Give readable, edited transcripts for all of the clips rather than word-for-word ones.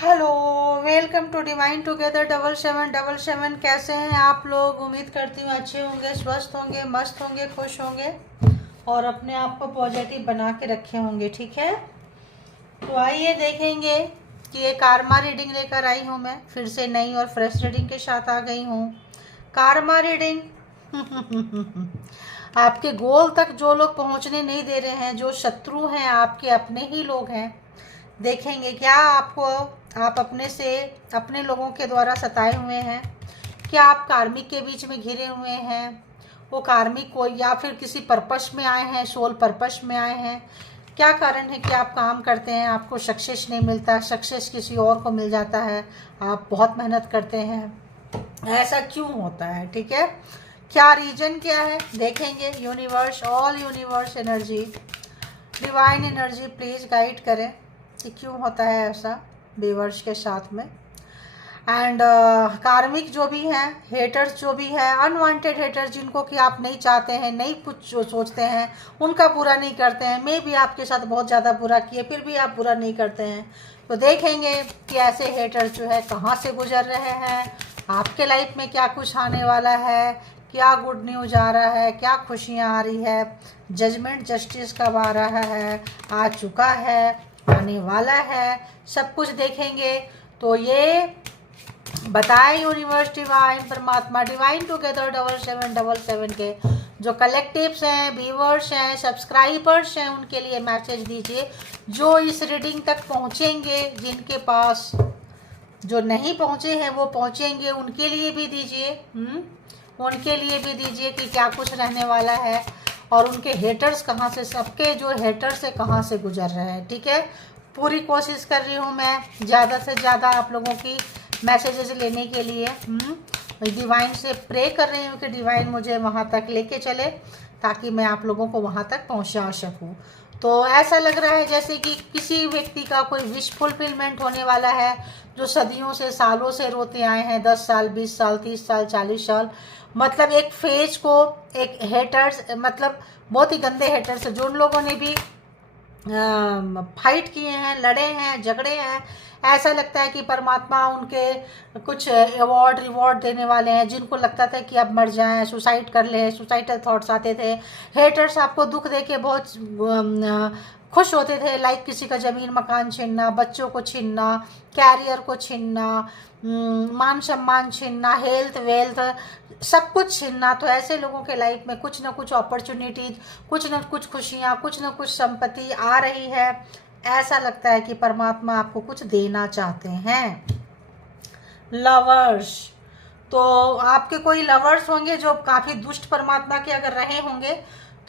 Hello, welcome to divine together 7777। कैसे हैं आप लोग? उम्मीद करती हूँ अच्छे होंगे, स्वस्थ होंगे, मस्त होंगे, खुश होंगे और अपने आप को पॉजिटिव बना के रखे होंगे। ठीक है, तो आइए देखेंगे कि ये कारमा रीडिंग लेकर आई हूँ मैं फिर से नई और फ्रेश रीडिंग के साथ आ गई हूँ। कारमा रीडिंग आपके गोल तक जो लोग पहुँचने नहीं दे रहे हैं, जो शत्रु हैं, आपके अपने ही लोग हैं। देखेंगे क्या आपको आप अपने से अपने लोगों के द्वारा सताए हुए हैं, क्या आप कार्मिक के बीच में घिरे हुए हैं। वो कार्मिक को या फिर किसी पर्पस में आए हैं, सोल पर्पस में आए हैं। क्या कारण है कि आप काम करते हैं, आपको सक्सेस नहीं मिलता, सक्सेस किसी और को मिल जाता है। आप बहुत मेहनत करते हैं, ऐसा क्यों होता है? ठीक है, क्या रीजन क्या है देखेंगे। Universe, all universe energy, divine energy please guide करें कि क्यों होता है ऐसा व्यूअर्स के साथ में। एंड कार्मिक जो भी हैं, हेटर्स जो भी हैं, अनवांटेड हेटर्स जिनको कि आप नहीं चाहते हैं, नहीं कुछ जो सोचते हैं, उनका बुरा नहीं करते हैं। मैं भी आपके साथ बहुत ज़्यादा बुरा किए फिर भी आप बुरा नहीं करते हैं। तो देखेंगे कि ऐसे हेटर्स जो है कहाँ से गुजर रहे हैं, आपके लाइफ में क्या कुछ आने वाला है, क्या गुड न्यूज आ रहा है, क्या खुशियाँ आ रही है। जजमेंट, जस्टिस कब आ रहा है, आ चुका है, आने वाला है, सब कुछ देखेंगे। तो ये बताए यूनिवर्स, डिवाइन, परमात्मा, डिवाइन टुगेदर 7777 के जो कलेक्टिव्स हैं, व्यूअर्स हैं, सब्सक्राइबर्स हैं, उनके लिए मैसेज दीजिए। जो इस रीडिंग तक पहुंचेंगे, जिनके पास जो नहीं पहुंचे हैं वो पहुंचेंगे, उनके लिए भी दीजिए। उनके लिए भी दीजिए कि क्या कुछ रहने वाला है और उनके हेटर्स कहाँ से, सबके जो हेटर्स है कहाँ से गुजर रहे हैं। ठीक है, पूरी कोशिश कर रही हूँ मैं ज़्यादा से ज़्यादा आप लोगों की मैसेजेस लेने के लिए। डिवाइन से प्रे कर रही हूँ कि डिवाइन मुझे वहाँ तक लेके चले ताकि मैं आप लोगों को वहाँ तक पहुँचा सकूँ। तो ऐसा लग रहा है जैसे कि किसी व्यक्ति का कोई विश फुलफिलमेंट होने वाला है, जो सदियों से, सालों से रोते आए हैं, 10 साल, 20 साल, 30 साल, 40 साल। मतलब एक फेज को, एक हेटर्स, मतलब बहुत ही गंदे हेटर्स, जो उन लोगों ने भी फाइट किए हैं, लड़े हैं, झगड़े हैं। ऐसा लगता है कि परमात्मा उनके कुछ अवार्ड रिवॉर्ड देने वाले हैं, जिनको लगता था कि अब मर जाएं, सुसाइड कर ले, सुसाइडल थॉट्स आते थे। हेटर्स आपको दुख दे के बहुत खुश होते थे, लाइक किसी का ज़मीन मकान छीनना, बच्चों को छीनना, कैरियर को छीनना, मान सम्मान छीनना, हेल्थ वेल्थ सब कुछ छीनना। तो ऐसे लोगों के लाइफ में कुछ ना कुछ अपॉर्चुनिटीज, कुछ ना कुछ खुशियाँ, कुछ ना कुछ संपत्ति आ रही है। ऐसा लगता है कि परमात्मा आपको कुछ देना चाहते हैं। लवर्स, तो आपके कोई लवर्स होंगे जो काफ़ी दुष्ट परमात्मा के अगर रहे होंगे,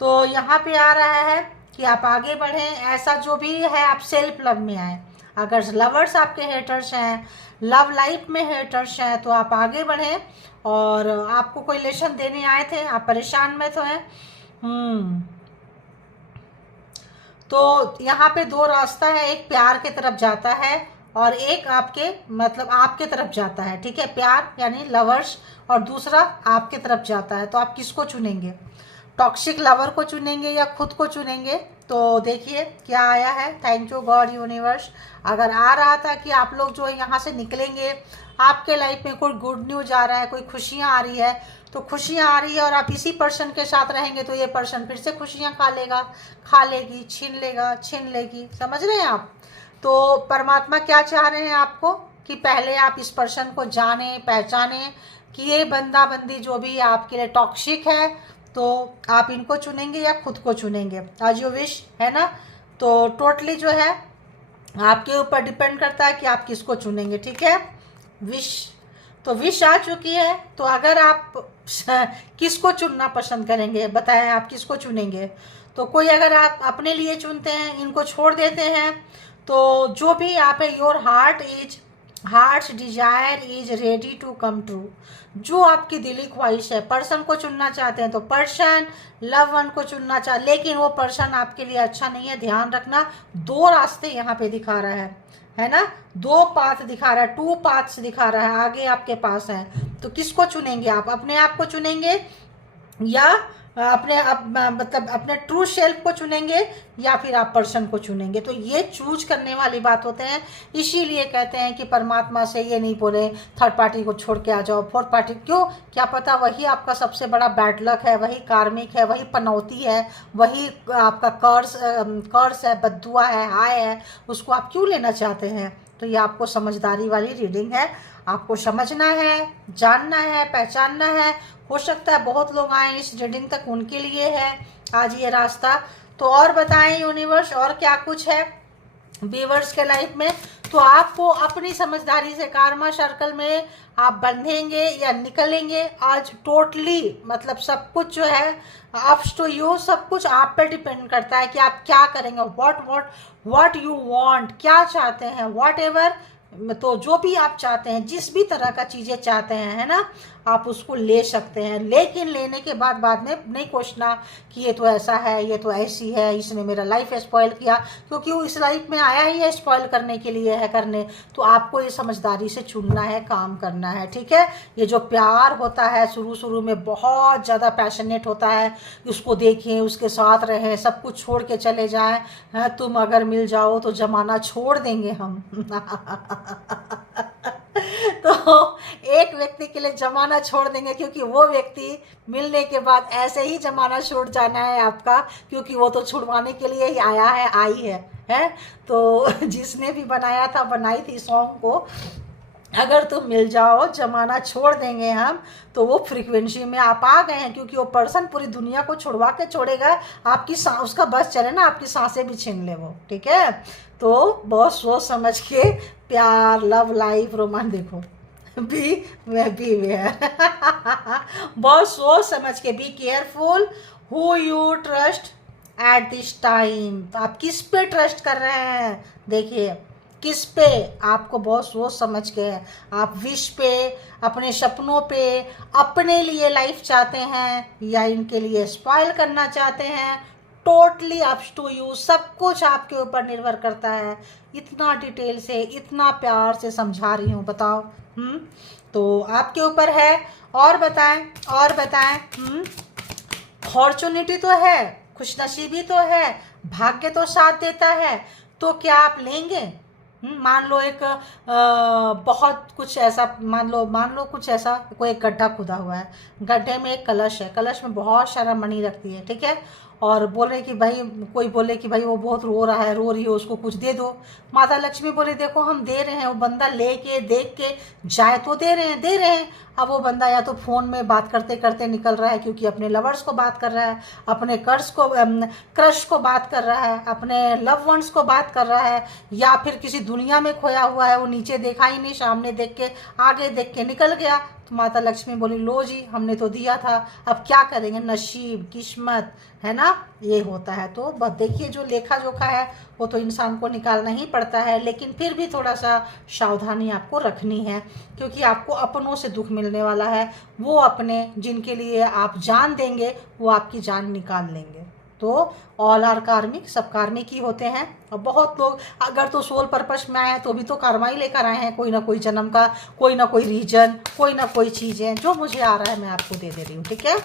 तो यहाँ पे आ रहा है कि आप आगे बढ़ें। ऐसा जो भी है आप सेल्फ लव में आए। अगर लवर्स आपके हेटर्स हैं, लव लाइफ में हेटर्स हैं, तो आप आगे बढ़ें। और आपको कोई लेसन देने आए थे, आप परेशान में तो हैं। तो यहाँ पे दो रास्ता है, एक प्यार के तरफ जाता है और एक आपके मतलब आपके तरफ जाता है। ठीक है, प्यार यानी लवर्स, और दूसरा आपके तरफ जाता है। तो आप किसको चुनेंगे? टॉक्सिक लवर को चुनेंगे या खुद को चुनेंगे? तो देखिए क्या आया है। Thank you God universe. अगर आ रहा था कि आप लोग जो यहाँ से निकलेंगे, आपके लाइफ में कोई गुड न्यूज आ रहा है, कोई खुशियाँ आ रही है, तो खुशियाँ आ रही है और आप इसी पर्सन के साथ रहेंगे तो ये पर्सन फिर से खुशियाँ खा लेगा, खा लेगी, छीन लेगा, छीन लेगी। समझ रहे हैं आप? तो परमात्मा क्या चाह रहे हैं आपको कि पहले आप इस पर्सन को जाने, पहचाने कि ये बंदा बंदी जो भी आपके लिए टॉक्सिक है, तो आप इनको चुनेंगे या खुद को चुनेंगे। आज यो विश है ना, तो टोटली जो है आपके ऊपर डिपेंड करता है कि आप किसको चुनेंगे। ठीक है, विश, तो विश आ चुकी है। तो अगर आप किसको चुनना पसंद करेंगे, बताएं आप किसको चुनेंगे? तो कोई अगर आप अपने लिए चुनते हैं, इनको छोड़ देते हैं, तो जो भी आप है, your heart's desire is ready to come true. जो आपकी दिली ख्वाहिश है, पर्सन को चुनना चाहते हैं तो पर्सन, लव वन को चुनना चाहते, लेकिन वो पर्सन आपके लिए अच्छा नहीं है। ध्यान रखना, दो रास्ते यहाँ पे दिखा रहा है ना, दो पाथ दिखा रहा है, टू पाथ्स दिखा रहा है आगे आपके पास है। तो किसको चुनेंगे आप? अपने आप को चुनेंगे या मतलब अपने ट्रू सेल्फ को चुनेंगे या फिर आप पर्सन को चुनेंगे। तो ये चूज करने वाली बात होते हैं। इसीलिए कहते हैं कि परमात्मा से ये नहीं बोले थर्ड पार्टी को छोड़ के आ जाओ, फोर्थ पार्टी। क्यों? क्या पता वही आपका सबसे बड़ा बैड लक है, वही कार्मिक है, वही पनौती है, वही आपका कर्स है, बद्दुआ है, हाय है। उसको आप क्यों लेना चाहते हैं? तो ये आपको समझदारी वाली रीडिंग है। आपको समझना है, जानना है, पहचानना है। हो सकता है बहुत लोग आए इस रीडिंग तक, उनके लिए है आज ये रास्ता। तो और बताएं यूनिवर्स, और क्या कुछ है व्यूअर्स के लाइफ में? तो आपको अपनी समझदारी से कार्मा सर्कल में आप बंधेंगे या निकलेंगे आज टोटली, मतलब सब कुछ जो है अप्स टू यू, सब कुछ आप पे डिपेंड करता है कि आप क्या करेंगे। व्हाट यू वांट, क्या चाहते हैं, व्हाट एवर। तो जो भी आप चाहते हैं, जिस भी तरह का चीज़ें चाहते हैं, है ना, आप उसको ले सकते हैं। लेकिन लेने के बाद में नहीं कोसना कि ये तो ऐसा है, ये तो ऐसी है, इसने मेरा लाइफ स्पॉइल किया, क्योंकि वो इस लाइफ में आया ही है स्पॉइल करने के लिए है करने। तो आपको ये समझदारी से चुनना है, काम करना है, ठीक है। ये जो प्यार होता है शुरू में बहुत ज़्यादा पैशनेट होता है, उसको देखें, उसके साथ रहें, सब कुछ छोड़ के चले जाएं। तुम अगर मिल जाओ तो ज़माना छोड़ देंगे हम। तो एक व्यक्ति के लिए जमाना छोड़ देंगे, क्योंकि वो व्यक्ति मिलने के बाद ऐसे ही जमाना छोड़ जाना है आपका, क्योंकि वो तो छुड़वाने के लिए ही आया है, आई है। तो जिसने भी बनाया था, बनाई थी सॉन्ग को, अगर तुम मिल जाओ जमाना छोड़ देंगे हम, तो वो फ्रीक्वेंसी में आप आ गए हैं, क्योंकि वो पर्सन पूरी दुनिया को छुड़वा के छोड़ेगा। आपकी उसका बस चले ना, आपकी सांसें भी छीन ले वो, ठीक है। तो बहुत सोच समझ के प्यार, लव लाइफ, रोमांस देखो, बी वेयर। बहुत सोच समझ के, be careful who you trust at this time. आप किस पे ट्रस्ट कर रहे हैं? देखिए किस पे, आपको बहुत सोच समझ के है। आप विश पे, अपने सपनों पे, अपने लिए लाइफ चाहते हैं या इनके लिए स्पॉइल करना चाहते हैं, टोटली अप टू यू। सब कुछ आपके ऊपर निर्भर करता है। इतना डिटेल से, इतना प्यार से समझा रही हूँ, बताओ। तो आपके ऊपर है। और बताएं, और बताएं। अपॉर्चुनिटी तो है, खुशनसीबी तो है, भाग्य तो साथ देता है। तो क्या आप लेंगे? मान लो एक बहुत कुछ ऐसा, मान लो कुछ ऐसा, कोई एक गड्ढा खुदा हुआ है, गड्ढे में एक कलश है, कलश में बहुत सारा मणि रखती है, ठीक है। और बोले कि भाई, कोई बोले कि भाई वो बहुत रो रहा है, रो रही है, उसको कुछ दे दो। माता लक्ष्मी बोले देखो हम दे रहे हैं। वो बंदा लेके देख के जाए तो दे रहे हैं। अब वो बंदा या तो फ़ोन में बात करते करते निकल रहा है, क्योंकि अपने लवर्स को बात कर रहा है, अपने क्रश को बात कर रहा है, अपने लव वंस को बात कर रहा है, या फिर किसी दुनिया में खोया हुआ है, वो नीचे देखा ही नहीं, सामने देख के, आगे देख के निकल गया। तो माता लक्ष्मी बोली लो जी, हमने तो दिया था, अब क्या करेंगे, नसीब, किस्मत, है ना, ये होता है। तो बस देखिए, जो लेखा जोखा है वो तो इंसान को निकालना ही पड़ता है, लेकिन फिर भी थोड़ा सा सावधानी आपको रखनी है, क्योंकि आपको अपनों से दुख मिलने वाला है। वो अपने जिनके लिए आप जान देंगे, वो आपकी जान निकाल लेंगे। तो ऑल आर कार्मिक, सब कार्मिक ही होते हैं। और बहुत लोग अगर तो सोल पर्पस में आए हैं तो भी तो कर्मा ही लेकर आए हैं, कोई ना कोई जन्म का, कोई ना कोई रीजन, कोई ना कोई चीज़ें। जो मुझे आ रहा है मैं आपको दे रही हूँ, ठीक है।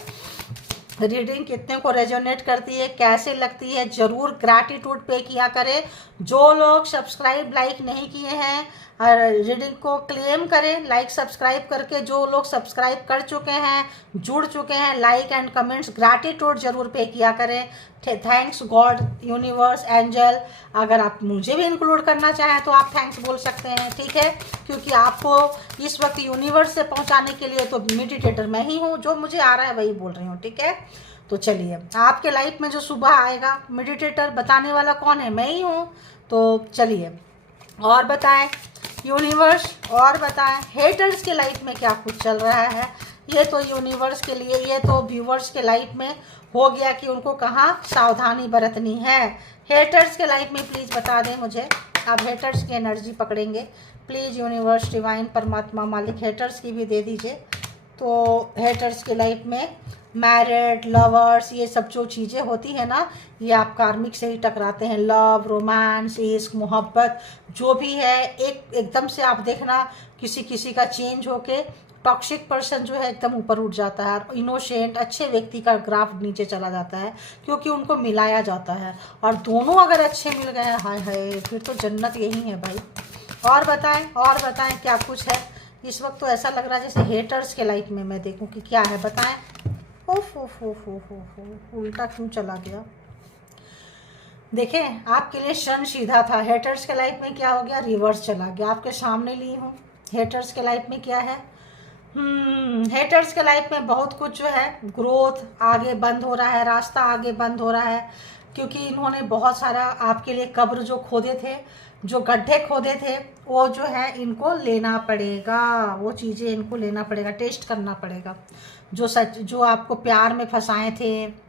रीडिंग कितने को रेजोनेट करती है, कैसे लगती है, ज़रूर ग्रैटिट्यूड पे किया करें। जो लोग सब्सक्राइब लाइक नहीं किए हैं, रीडिंग को क्लेम करें लाइक सब्सक्राइब करके। जो लोग सब्सक्राइब कर चुके हैं, जुड़ चुके हैं, लाइक एंड कमेंट्स, ग्रैटिट्यूड जरूर पे किया करें। Thanks God, universe, angel. अगर आप मुझे भी इंक्लूड करना चाहें तो आप थैंक्स बोल सकते हैं, ठीक है, क्योंकि आपको इस वक्त यूनिवर्स से पहुंचाने के लिए तो मेडिटेटर मैं ही हूँ। जो मुझे आ रहा है वही बोल रही हूँ, ठीक है। तो चलिए, आपके लाइफ में जो सुबह आएगा, मेडिटेटर बताने वाला कौन है? मैं ही हूँ। तो चलिए, और बताएं यूनिवर्स, और बताएं हेटर्स के लाइफ में क्या कुछ चल रहा है। ये तो यूनिवर्स के लिए, ये तो व्यूवर्स के लाइफ में हो गया कि उनको कहाँ सावधानी बरतनी है। हेटर्स के लाइफ में प्लीज़ बता दें मुझे। आप हेटर्स की एनर्जी पकड़ेंगे प्लीज़, यूनिवर्स, डिवाइन, परमात्मा, मालिक, हेटर्स की भी दे दीजिए। तो हेटर्स की लाइफ में मैरिड, लवर्स, ये सब जो चीज़ें होती है ना, ये आप कार्मिक से ही टकराते हैं। लव, रोमांस, इश्क, मोहब्बत जो भी है, एकदम से आप देखना किसी किसी का चेंज होके टॉक्सिक पर्सन जो है एकदम ऊपर उठ जाता है, इनोसेंट अच्छे व्यक्ति का ग्राफ नीचे चला जाता है, क्योंकि उनको मिलाया जाता है। और दोनों अगर अच्छे मिल गए हैं, हाय हाय, फिर तो जन्नत यही है भाई। और बताएं क्या कुछ है। इस वक्त तो ऐसा लग रहा है जैसे हेटर्स के लाइफ में मैं देखूं कि क्या है, बताएं। ओफ ओफ ओफ ओफ ओफ, उल्टा क्यों चला गया। देखें, आपके लिए सन सीधा था, हेटर्स के लाइफ में क्या हो गया, रिवर्स चला गया। आपके सामने ली हूँ, हेटर्स के लाइफ में क्या है। हेटर्स के लाइफ में बहुत कुछ जो है, ग्रोथ आगे बंद हो रहा है, रास्ता आगे बंद हो रहा है, क्योंकि इन्होंने बहुत सारा आपके लिए कब्र जो खोदे थे, जो गड्ढे खोदे थे, वो जो है इनको लेना पड़ेगा, वो चीज़ें इनको लेना पड़ेगा, टेस्ट करना पड़ेगा। जो आपको प्यार में फंसाए थे,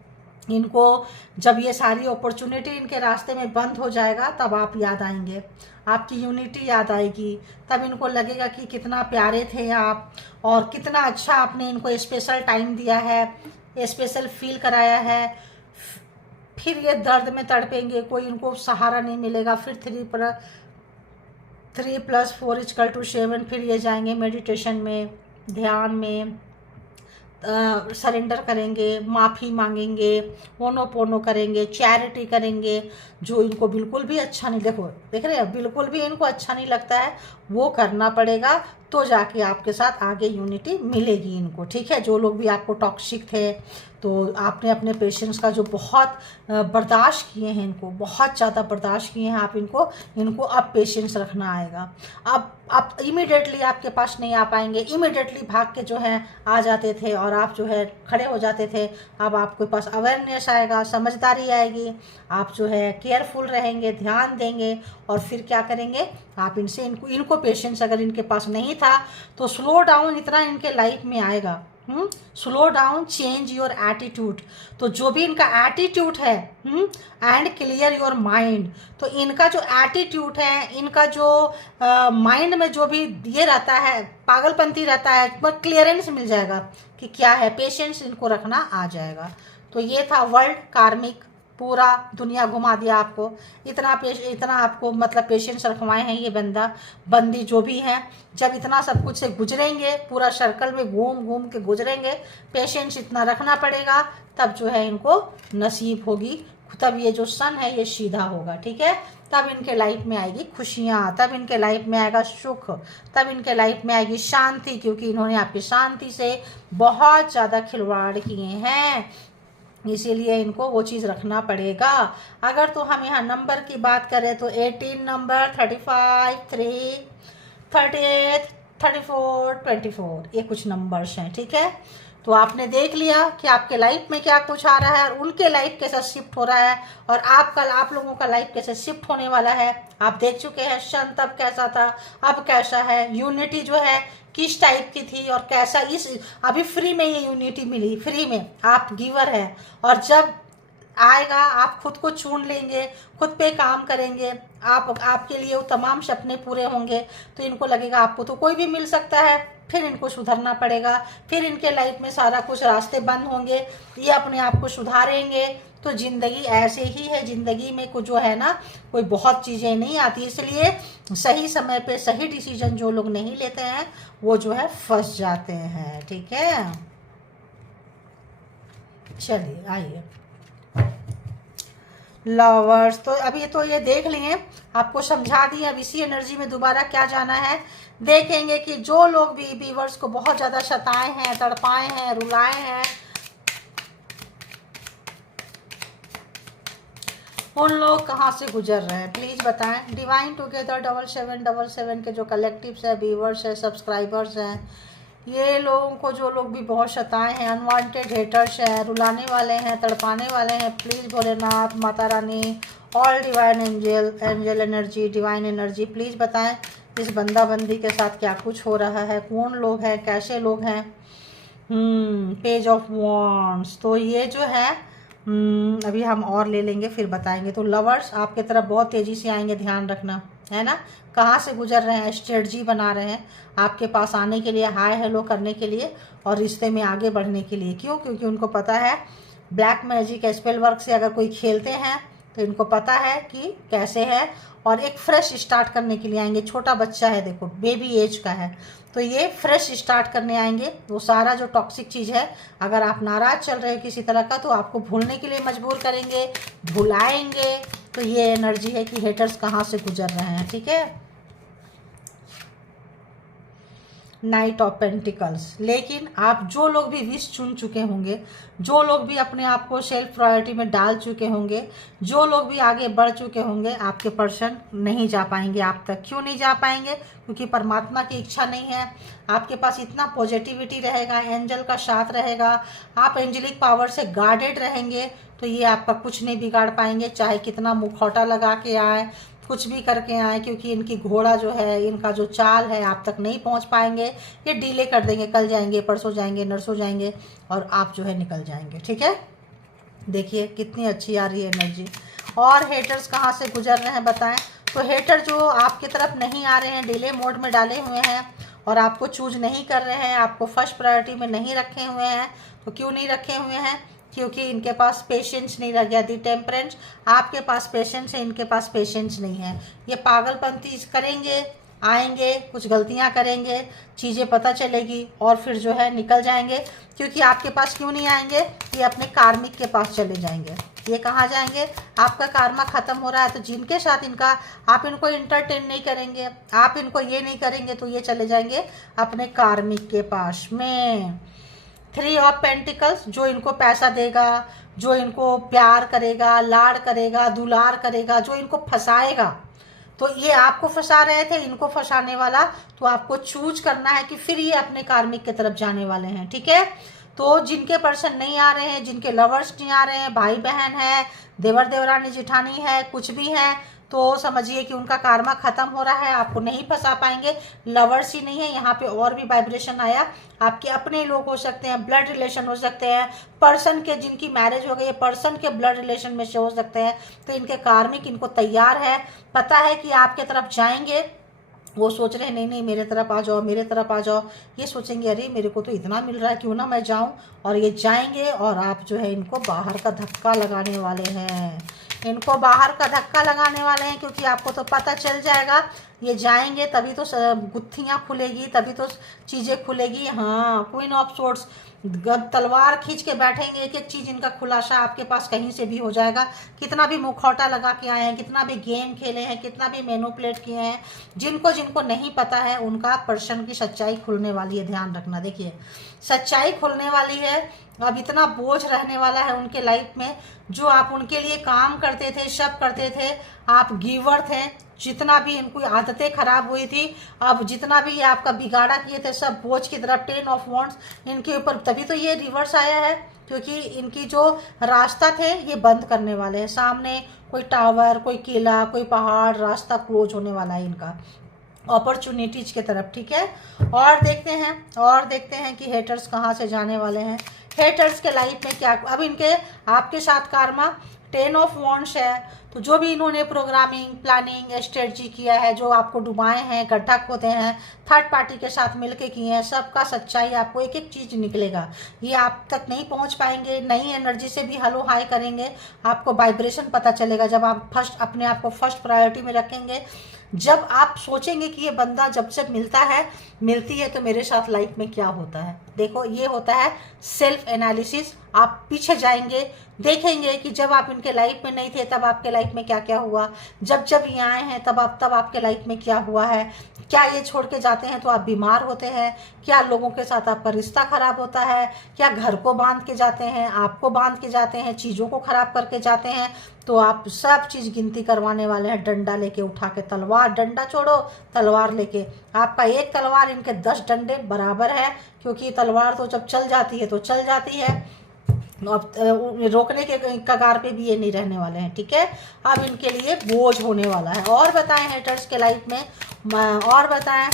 इनको जब ये सारी अपॉर्चुनिटी इनके रास्ते में बंद हो जाएगा, तब आप याद आएंगे, आपकी यूनिटी याद आएगी। तब इनको लगेगा कि कितना प्यारे थे आप, और कितना अच्छा आपने इनको स्पेशल टाइम दिया है, स्पेशल फील कराया है। फिर ये दर्द में तड़पेंगे, कोई इनको सहारा नहीं मिलेगा। फिर 3+4=7, फिर ये जाएंगे मेडिटेशन में, ध्यान में, सरेंडर करेंगे, माफ़ी मांगेंगे, पोनो करेंगे, चैरिटी करेंगे। जो इनको बिल्कुल भी अच्छा नहीं, देख रहे हैं, बिल्कुल भी इनको अच्छा नहीं लगता है, वो करना पड़ेगा, तो जाके आपके साथ आगे यूनिटी मिलेगी इनको, ठीक है। जो लोग भी आपको टॉक्सिक थे, तो आपने अपने पेशेंस का जो बहुत बर्दाश्त किए हैं, इनको बहुत ज़्यादा बर्दाश्त किए हैं आप, इनको अब पेशेंस रखना आएगा। अब इमीडिएटली आपके पास नहीं आ पाएंगे, इमीडिएटली भाग के जो है आ जाते थे, और आप जो है खड़े हो जाते थे। अब आपके पास अवेयरनेस आएगा, समझदारी आएगी, आप जो है केयरफुल रहेंगे, ध्यान देंगे, और फिर क्या करेंगे आप इनसे, इनको पेशेंस अगर इनके पास नहीं था, तो स्लो डाउन इतना इनके लाइफ में आएगा। Slow down, change your attitude. तो जो भी इनका एटीट्यूड है, एंड क्लियर योर माइंड। तो इनका जो एटीट्यूड है, इनका जो माइंड में जो भी ये रहता है, पागलपंती रहता है, वह क्लियरेंस मिल जाएगा कि क्या है, पेशेंस इनको रखना आ जाएगा। तो ये था वर्ल्ड कार्मिक, पूरा दुनिया घुमा दिया आपको, इतना आपको मतलब पेशेंस रखवाए हैं ये बंदी जो भी हैं। जब इतना सब कुछ से गुजरेंगे, पूरा सर्कल में घूम घूम के गुजरेंगे, पेशेंस इतना रखना पड़ेगा, तब जो है इनको नसीब होगी, तब ये जो सन है ये सीधा होगा, ठीक है। तब इनके लाइफ में आएगी खुशियाँ, तब इनके लाइफ में आएगा सुख, तब इनके लाइफ में आएगी शांति, क्योंकि इन्होंने आपकी शांति से बहुत ज़्यादा खिलवाड़ किए हैं, इसीलिए इनको वो चीज़ रखना पड़ेगा। अगर तो हम यहाँ नंबर की बात करें तो 18 नंबर, 35, 3, 38, 34, 24, ये कुछ नंबर्स हैं, ठीक है। तो आपने देख लिया कि आपके लाइफ में क्या कुछ आ रहा है, और उनके लाइफ कैसा शिफ्ट हो रहा है, और आप लोगों का लाइफ कैसे शिफ्ट होने वाला है। आप देख चुके हैं शन तब कैसा था, अब कैसा है, यूनिटी जो है किस टाइप की थी, और कैसा अभी फ्री में ये यूनिटी मिली, फ्री में, आप गिवर है। और जब आएगा आप खुद को चुन लेंगे, खुद पे काम करेंगे, आपके लिए वो तमाम सपने पूरे होंगे, तो इनको लगेगा आपको तो कोई भी मिल सकता है। फिर इनको सुधरना पड़ेगा, फिर इनके लाइफ में सारा कुछ रास्ते बंद होंगे, ये अपने आप को सुधारेंगे। तो ज़िंदगी ऐसे ही है, ज़िंदगी में कुछ जो है ना, कोई बहुत चीज़ें नहीं आती, इसलिए सही समय पे सही डिसीजन जो लोग नहीं लेते हैं, वो जो है फंस जाते हैं, ठीक है। चलिए आइए लवर्स, तो अभी तो ये देख लिए, आपको समझा दी। अब इसी एनर्जी में दोबारा क्या जाना है, देखेंगे कि जो लोग भी व्यूअर्स को बहुत ज़्यादा सताए हैं, तड़पाए हैं, रुलाए हैं, उन लोग कहाँ से गुजर रहे हैं, प्लीज़ बताएं। डिवाइन टुगेदर 7777 के जो कलेक्टिव्स है, व्यूअर्स है, सब्सक्राइबर्स हैं, ये लोगों को जो लोग भी बहुत सताए हैं, अनवांटेड हेटर्स हैं, रुलाने वाले हैं, तड़पाने वाले हैं, please Bholenath, Mata Rani, all divine angel energy, divine energy, please बताएं इस बंदी के साथ क्या कुछ हो रहा है, कौन लोग हैं, कैसे लोग हैं। पेज ऑफ वॉन्ड्स, तो ये जो है अभी हम और ले लेंगे फिर बताएंगे। तो लवर्स आपके तरफ बहुत तेज़ी से आएंगे, ध्यान रखना, है ना, कहाँ से गुजर रहे हैं, स्ट्रेटजी बना रहे हैं आपके पास आने के लिए, हाय हेलो करने के लिए और रिश्ते में आगे बढ़ने के लिए। क्यों? क्योंकि उनको पता है ब्लैक मैजिक स्पेल वर्क से अगर कोई खेलते हैं तो इनको पता है कि कैसे है, और एक फ्रेश स्टार्ट करने के लिए आएंगे। छोटा बच्चा है, देखो बेबी एज का है, तो ये फ्रेश स्टार्ट करने आएंगे। वो सारा जो टॉक्सिक चीज़ है, अगर आप नाराज चल रहे हो किसी तरह का, तो आपको भूलने के लिए मजबूर करेंगे, भुलाएंगे। तो ये एनर्जी है कि हेटर्स कहाँ से गुजर रहे हैं। ठीक है, नाइट ऑफ पेंटिकल्स। लेकिन आप जो लोग भी विश चुन चुके होंगे, जो लोग भी अपने आप को सेल्फ प्रायोरिटी में डाल चुके होंगे, जो लोग भी आगे बढ़ चुके होंगे, आपके पर्सन नहीं जा पाएंगे आप तक। क्यों नहीं जा पाएंगे? क्योंकि परमात्मा की इच्छा नहीं है। आपके पास इतना पॉजिटिविटी रहेगा, एंजल का साथ रहेगा, आप एंजलिक पावर से गार्डेड रहेंगे, तो ये आपका कुछ नहीं बिगाड़ पाएंगे। चाहे कितना मुखौटा लगा के आए, कुछ भी करके आए, क्योंकि इनकी घोड़ा जो है, इनका जो चाल है, आप तक नहीं पहुंच पाएंगे। ये डिले कर देंगे, कल जाएंगे, परसों जाएंगे, नरसों जाएंगे, और आप जो है निकल जाएंगे। ठीक है, देखिए कितनी अच्छी आ रही है एनर्जी। और हेटर्स कहाँ से गुजर रहे हैं बताएं? तो हेटर जो आपकी तरफ नहीं आ रहे हैं, डिले मोड में डाले हुए हैं और आपको चूज नहीं कर रहे हैं, आपको फर्स्ट प्रायोरिटी में नहीं रखे हुए हैं। तो क्यों नहीं रखे हुए हैं? क्योंकि इनके पास पेशेंस नहीं रह गया। दी टेम्परेंस, आपके पास पेशेंस है, इनके पास पेशेंस नहीं है। ये पागलपंती करेंगे, आएंगे, कुछ गलतियां करेंगे, चीज़ें पता चलेगी और फिर जो है निकल जाएंगे। क्योंकि आपके पास क्यों नहीं आएंगे? ये अपने कार्मिक के पास चले जाएंगे। ये कहाँ जाएंगे? आपका कार्मा खत्म हो रहा है, तो जिनके साथ इनका, आप इनको इंटरटेन नहीं करेंगे, आप इनको ये नहीं करेंगे, तो ये चले जाएंगे अपने कार्मिक के पास में। 3 ऑफ पेंटिकल्स, जो इनको पैसा देगा, जो इनको प्यार करेगा, लाड़ करेगा, दुलार करेगा, जो इनको फंसाएगा। तो ये आपको फंसा रहे थे, इनको फंसाने वाला, तो आपको चूज करना है कि फिर ये अपने कार्मिक की तरफ जाने वाले हैं। ठीक है, तो जिनके पर्सन नहीं आ रहे हैं, जिनके लवर्स नहीं आ रहे हैं, भाई बहन है, देवर देवरानी जिठानी है, कुछ भी है, तो समझिए कि उनका कार्मा खत्म हो रहा है, आपको नहीं फंसा पाएंगे। लवर्स ही नहीं है, यहाँ पे और भी वाइब्रेशन आया, आपके अपने लोग हो सकते हैं, ब्लड रिलेशन हो सकते हैं, पर्सन के जिनकी मैरिज हो गई है, पर्सन के ब्लड रिलेशन में से हो सकते हैं। तो इनके कार्मिक इनको तैयार है, पता है कि आपके तरफ जाएंगे। वो सोच रहे हैं नहीं नहीं मेरे तरफ आ जाओ, मेरे तरफ आ जाओ। ये सोचेंगे अरे मेरे को तो इतना मिल रहा है, क्यों ना मैं जाऊं। और ये जाएंगे और आप जो है इनको बाहर का धक्का लगाने वाले हैं, इनको बाहर का धक्का लगाने वाले हैं। क्योंकि आपको तो पता चल जाएगा, ये जाएंगे तभी तो गुत्थियाँ खुलेगी, तभी तो चीज़ें खुलेगी। हाँ, क्वीन ऑफ सोर्ड्स, तलवार खींच के बैठेंगे, एक एक चीज़ इनका खुलासा आपके पास कहीं से भी हो जाएगा। कितना भी मुखौटा लगा के आए हैं, कितना भी गेम खेले हैं, कितना भी मैनिपुलेट किए हैं, जिनको जिनको नहीं पता है, उनका पर्सन की सच्चाई खुलने वाली है। ध्यान रखना, देखिए सच्चाई खुलने वाली है। अब इतना बोझ रहने वाला है उनके लाइफ में, जो आप उनके लिए काम करते थे, सब करते थे, आप गिवर थे। जितना भी इनको आदतें खराब हुई थी, अब जितना भी ये आपका बिगाड़ा किए थे, सब बोझ की तरफ 10 ऑफ वॉन्ड्स इनके ऊपर। तभी तो ये रिवर्स आया है, क्योंकि इनकी जो रास्ता थे ये बंद करने वाले हैं। सामने कोई टावर, कोई किला, कोई पहाड़, रास्ता क्लोज होने वाला है इनका अपॉर्चुनिटीज के तरफ। ठीक है, और देखते हैं कि हेटर्स कहाँ से जाने वाले हैं। हेटर्स के लाइफ में क्या, अब इनके आपके साथ कार्मा 10 ऑफ वॉन्ड्स है। तो जो भी इन्होंने प्रोग्रामिंग, प्लानिंग, स्ट्रेटजी किया है, जो आपको डुबाए हैं, गड्ढा खोदे हैं, थर्ड पार्टी के साथ मिलके किए हैं, सबका सच्चाई आपको एक एक चीज़ निकलेगा। ये आप तक नहीं पहुंच पाएंगे। नई एनर्जी से भी हलो हाई करेंगे, आपको वाइब्रेशन पता चलेगा। जब आप अपने आप को फर्स्ट प्रायोरिटी में रखेंगे, जब आप सोचेंगे कि ये बंदा जब से मिलती है तो मेरे साथ लाइफ में क्या होता है। देखो, ये होता है सेल्फ एनालिसिस। आप पीछे जाएंगे, देखेंगे कि जब आप इनके लाइफ में नहीं थे तब आपके लाइफ में क्या क्या हुआ, जब ये आए हैं तब आपके लाइफ में क्या हुआ है। क्या ये छोड़ के जाते हैं तो आप बीमार होते हैं, क्या लोगों के साथ आपका रिश्ता खराब होता है, क्या घर को बांध के जाते हैं, आपको बांध के जाते हैं, चीज़ों को खराब करके जाते हैं। तो आप सब चीज़ गिनती करवाने वाले हैं। डंडा लेके उठा के, तलवार, डंडा छोड़ो, तलवार लेके। आपका एक तलवार, इनके 10 डंडे बराबर है, क्योंकि तलवार तो जब चल जाती है तो चल जाती है। अब रोकने के कगार पे भी ये नहीं रहने वाले हैं। ठीक है, अब इनके लिए बोझ होने वाला है। और बताएं हेटर्स के लाइफ में, और बताएं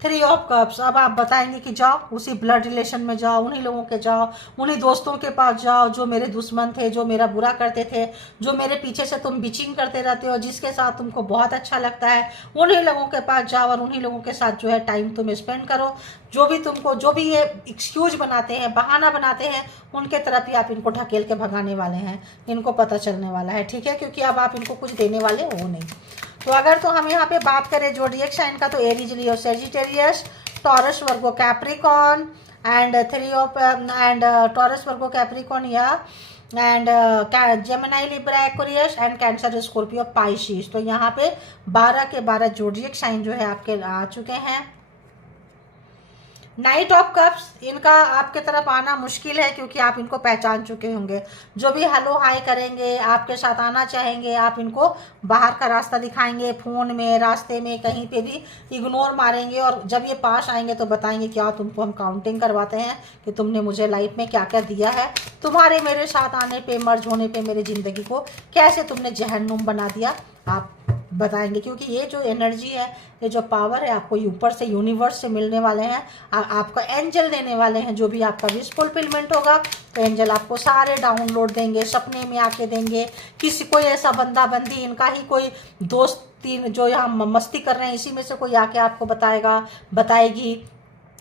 3 ऑफ कप्स। अब आप बताएंगे कि जाओ उसी ब्लड रिलेशन में जाओ, उन्हीं लोगों के जाओ, उन्हीं दोस्तों के पास जाओ जो मेरे दुश्मन थे, जो मेरा बुरा करते थे, जो मेरे पीछे से तुम बिचिंग करते रहते हो, जिसके साथ तुमको बहुत अच्छा लगता है, उन्हीं लोगों के पास जाओ और उन्हीं लोगों के साथ जो है टाइम तुम स्पेंड करो। जो भी तुमको, जो भी ये एक्सक्यूज बनाते हैं, बहाना बनाते हैं, उनके तरफ ही आप इनको ढकेल के भगाने वाले हैं, इनको पता चलने वाला है, ठीक है, क्योंकि अब आप इनको कुछ देने वाले हो नहीं। तो अगर तो हम यहाँ पे बात करें जोडिएक साइन का, तो Aries, Leo, Sagittarius, Taurus, Virgo, Capricorn and Taurus, Virgo, Capricorn या and Gemini, Libra, Aquarius and Cancer, Scorpio, Pisces. तो यहाँ पे 12 के 12 जोडिएक साइन जो है आपके आ चुके हैं। नाइट ऑफ कप्स, इनका आपके तरफ आना मुश्किल है क्योंकि आप इनको पहचान चुके होंगे। जो भी हेलो हाय करेंगे, आपके साथ आना चाहेंगे, आप इनको बाहर का रास्ता दिखाएंगे, फ़ोन में, रास्ते में, कहीं पे भी इग्नोर मारेंगे, और जब ये पास आएंगे तो बताएंगे क्या तुमको हम काउंटिंग करवाते हैं कि तुमने मुझे लाइफ में क्या क्या दिया है, तुम्हारे मेरे साथ आने पे, मर्ज होने पे मेरी ज़िंदगी को कैसे तुमने जहन्नुम बना दिया, आप बताएंगे। क्योंकि ये जो एनर्जी है, ये जो पावर है, आपको ऊपर से, यूनिवर्स से मिलने वाले हैं, आपका एंजल देने वाले हैं। जो भी आपका विश फुलफिलमेंट होगा तो एंजल आपको सारे डाउनलोड देंगे, सपने में आके देंगे। किसी कोई ऐसा बंदा बंदी, इनका ही कोई दोस्त, तीन जो यहाँ मस्ती कर रहे हैं, इसी में से कोई आके आपको बताएगा, बताएगी।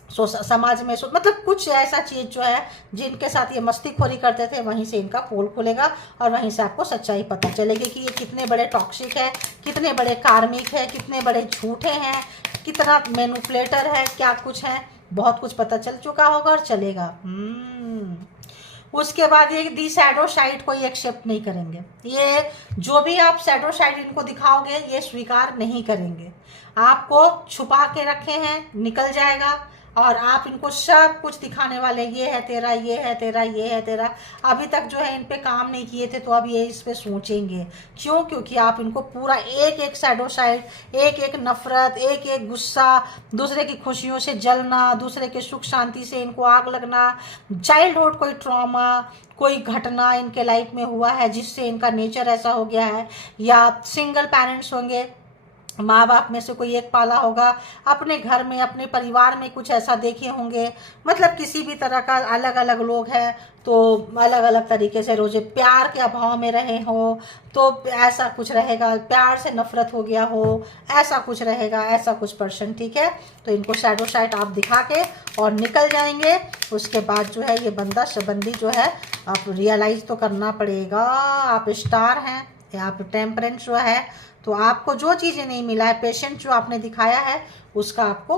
समाज में मतलब कुछ ऐसा चीज़ जो है जिनके साथ ये मस्तीखोरी करते थे, वहीं से इनका पोल खुलेगा और वहीं से आपको सच्चाई पता चलेगी कि ये कितने बड़े टॉक्सिक है, कितने बड़े कार्मिक है, कितने बड़े झूठे हैं, कितना मैनिपुलेटर है, क्या कुछ है, बहुत कुछ पता चल चुका होगा और चलेगा। उसके बाद ये दी शैडो साइड को ये एक्सेप्ट नहीं करेंगे। ये जो भी आप शैडो साइड इनको दिखाओगे ये स्वीकार नहीं करेंगे। आपको छुपा के रखे हैं, निकल जाएगा और आप इनको सब कुछ दिखाने वाले, ये है तेरा, ये है तेरा, ये है तेरा। अभी तक जो है इन पे काम नहीं किए थे तो अब ये इस पे सोचेंगे। क्यों? क्योंकि आप इनको पूरा एक एक शैडो साइड, एक एक नफरत, एक एक गुस्सा, दूसरे की खुशियों से जलना, दूसरे के सुख शांति से इनको आग लगना, चाइल्डहुड कोई ट्रॉमा, कोई घटना इनके लाइफ में हुआ है जिससे इनका नेचर ऐसा हो गया है, या सिंगल पेरेंट्स होंगे, माँ बाप में से कोई एक पाला होगा, अपने घर में, अपने परिवार में कुछ ऐसा देखे होंगे, मतलब किसी भी तरह का अलग अलग लोग हैं तो अलग अलग तरीके से रोजे प्यार के अभाव में रहे हो तो ऐसा कुछ रहेगा, प्यार से नफरत हो गया हो, ऐसा कुछ रहेगा, ऐसा कुछ पर्सन, ठीक है। तो इनको शैडो साइड आप दिखा के और निकल जाएंगे। उसके बाद जो है ये बंदा संबंधी जो है आप रियलाइज़ तो करना पड़ेगा, आप स्टार हैं, आप टेम्परेंस जो है, तो आपको जो चीज़ें नहीं मिला है, पेशेंट जो आपने दिखाया है, उसका आपको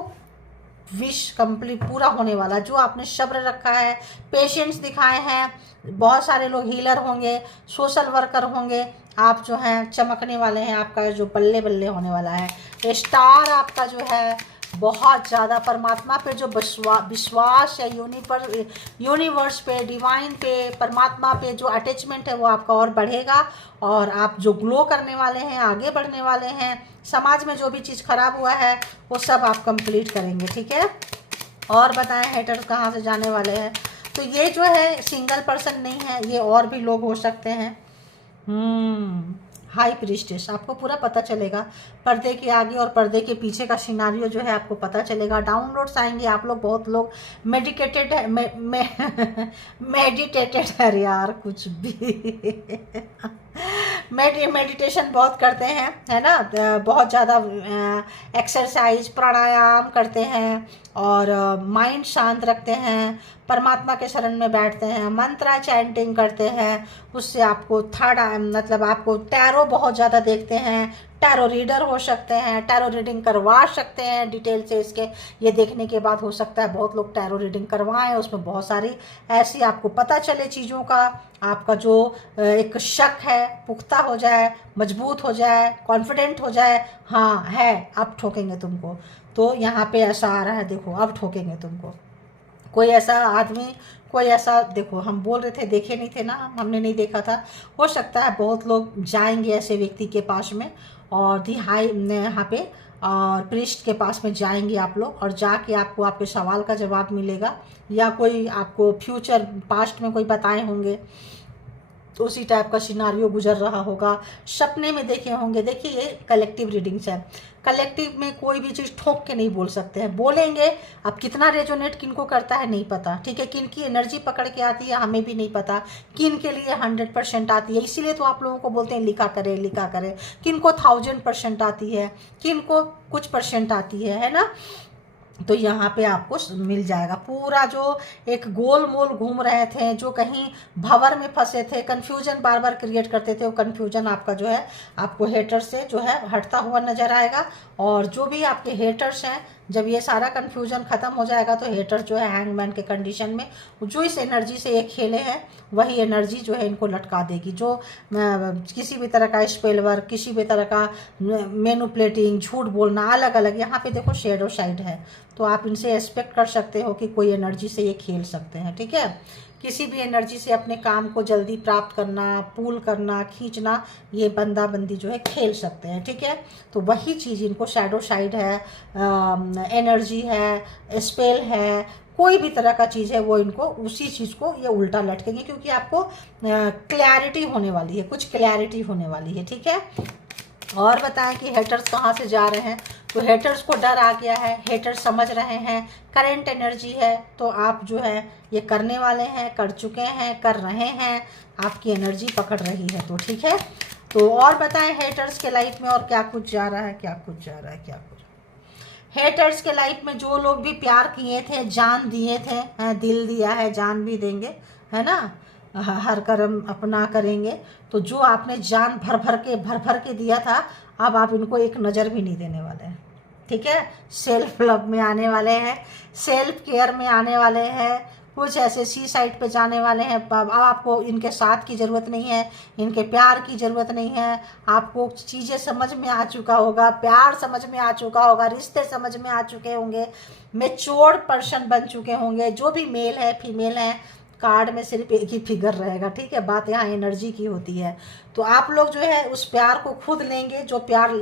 विश कंप्लीट पूरा होने वाला। जो आपने सब्र रखा है, पेशेंस दिखाए हैं, बहुत सारे लोग हीलर होंगे, सोशल वर्कर होंगे, आप जो हैं चमकने वाले हैं, आपका जो बल्ले बल्ले होने वाला है। स्टार आपका जो है बहुत ज़्यादा परमात्मा पे जो विश्वास है, यूनिवर्स पे, डिवाइन पे, परमात्मा पे जो अटैचमेंट है वो आपका और बढ़ेगा और आप जो ग्लो करने वाले हैं, आगे बढ़ने वाले हैं। समाज में जो भी चीज़ खराब हुआ है वो सब आप कंप्लीट करेंगे, ठीक है। और बताएं हेटर्स कहाँ से जाने वाले हैं। तो ये जो है सिंगल पर्सन नहीं है, ये और भी लोग हो सकते हैं। हाई प्रीस्टेस, आपको पूरा पता चलेगा, पर्दे के आगे और पर्दे के पीछे का सिनारियो जो है आपको पता चलेगा। डाउनलोड्स आएंगे, आप लोग, बहुत लोग मेडिकेटेड है, मेडिटेटेड है यार, कुछ भी मेडिटेशन बहुत करते हैं, है ना, बहुत ज़्यादा एक्सरसाइज, प्राणायाम करते हैं और माइंड शांत रखते हैं, परमात्मा के शरण में बैठते हैं, मंत्रा चैंटिंग करते हैं। उससे आपको थर्ड मतलब आपको टैरो बहुत ज़्यादा देखते हैं, टैरो रीडर हो सकते हैं, टैरो रीडिंग करवा सकते हैं डिटेल से। इसके ये देखने के बाद हो सकता है बहुत लोग टैरो रीडिंग करवाएं, उसमें बहुत सारी ऐसी आपको पता चले चीज़ों का, आपका जो एक शक है पुख्ता हो जाए, मजबूत हो जाए, कॉन्फिडेंट हो जाए, हाँ है, अब ठोकेंगे तुमको। तो यहाँ पे ऐसा आ रहा है, देखो अब ठोकेंगे तुमको। कोई ऐसा आदमी, कोई ऐसा, देखो हम बोल रहे थे, देखे नहीं थे ना, हमने नहीं देखा था। हो सकता है बहुत लोग जाएंगे ऐसे व्यक्ति के पास में और यहाँ पे और प्रिस्ट के पास में जाएंगे आप लोग, और जाके आपको आपके सवाल का जवाब मिलेगा, या कोई आपको फ्यूचर पास्ट में कोई बताए होंगे। उसी टाइप का सिनारियो गुजर रहा होगा, सपने में देखे होंगे। देखिए ये कलेक्टिव रीडिंग्स है। कलेक्टिव में कोई भी चीज़ ठोक के नहीं बोल सकते हैं, बोलेंगे। अब कितना रेजोनेट किनको करता है नहीं पता, ठीक है। किन की एनर्जी पकड़ के आती है हमें भी नहीं पता, किन के लिए 100% आती है। इसीलिए तो आप लोगों को बोलते हैं लिखा करें लिखा करें। किन को 1000% आती है, किन को कुछ परसेंट आती है ना। तो यहाँ पे आपको मिल जाएगा पूरा। जो एक गोल मोल घूम रहे थे, जो कहीं भंवर में फंसे थे, कन्फ्यूजन बार बार क्रिएट करते थे, वो कन्फ्यूजन आपका जो है आपको हेटर से जो है हटता हुआ नजर आएगा। और जो भी आपके हेटर्स हैं, जब ये सारा कन्फ्यूजन ख़त्म हो जाएगा तो हेटर जो है हैंगमैन के कंडीशन में जो इस एनर्जी से ये खेले हैं वही एनर्जी जो है इनको लटका देगी। जो किसी भी तरह का स्पेल वर्क, किसी भी तरह का मैनिपुलेटिंग, झूठ बोलना, अलग अलग। यहाँ पे देखो शेडो साइड है, तो आप इनसे एक्सपेक्ट कर सकते हो कि कोई एनर्जी से ये खेल सकते हैं, ठीक है। किसी भी एनर्जी से अपने काम को जल्दी प्राप्त करना, पुल करना, खींचना, ये बंदा बंदी जो है खेल सकते हैं, ठीक है। तो वही चीज़ इनको शैडो साइड है, एनर्जी है, स्पेल है, कोई भी तरह का चीज़ है वो इनको उसी चीज़ को ये उल्टा लटकेंगे, क्योंकि आपको क्लैरिटी होने वाली है, कुछ क्लैरिटी होने वाली है, ठीक है। और बताएं कि हेटर्स कहाँ से जा रहे हैं। तो हेटर्स को डर आ गया है, हेटर्स समझ रहे हैं करंट एनर्जी है, तो आप जो है ये करने वाले हैं, कर चुके हैं, कर रहे हैं, आपकी एनर्जी पकड़ रही है, तो ठीक है। तो और बताएं हेटर्स के लाइफ में और क्या कुछ जा रहा है, क्या कुछ जा रहा है, क्या कुछ। हेटर्स के लाइफ में जो लोग भी प्यार किए थे, जान दिए थे, दिल दिया है, जान भी देंगे, है ना, हर कर्म अपना करेंगे। तो जो आपने जान भर भर के दिया था, अब आप इनको एक नज़र भी नहीं देने वाले हैं, ठीक है। सेल्फ लव में आने वाले हैं, सेल्फ केयर में आने वाले हैं, कुछ ऐसे सी साइड पे जाने वाले हैं। अब आपको इनके साथ की ज़रूरत नहीं है, इनके प्यार की ज़रूरत नहीं है। आपको चीज़ें समझ में आ चुका होगा, प्यार समझ में आ चुका होगा, रिश्ते समझ में आ चुके होंगे, मैच्योर पर्सन बन चुके होंगे। जो भी मेल है फीमेल है, कार्ड में सिर्फ एक ही फिगर रहेगा, ठीक है। बात यहाँ एनर्जी की होती है। तो आप लोग जो है उस प्यार को खुद लेंगे, जो प्यार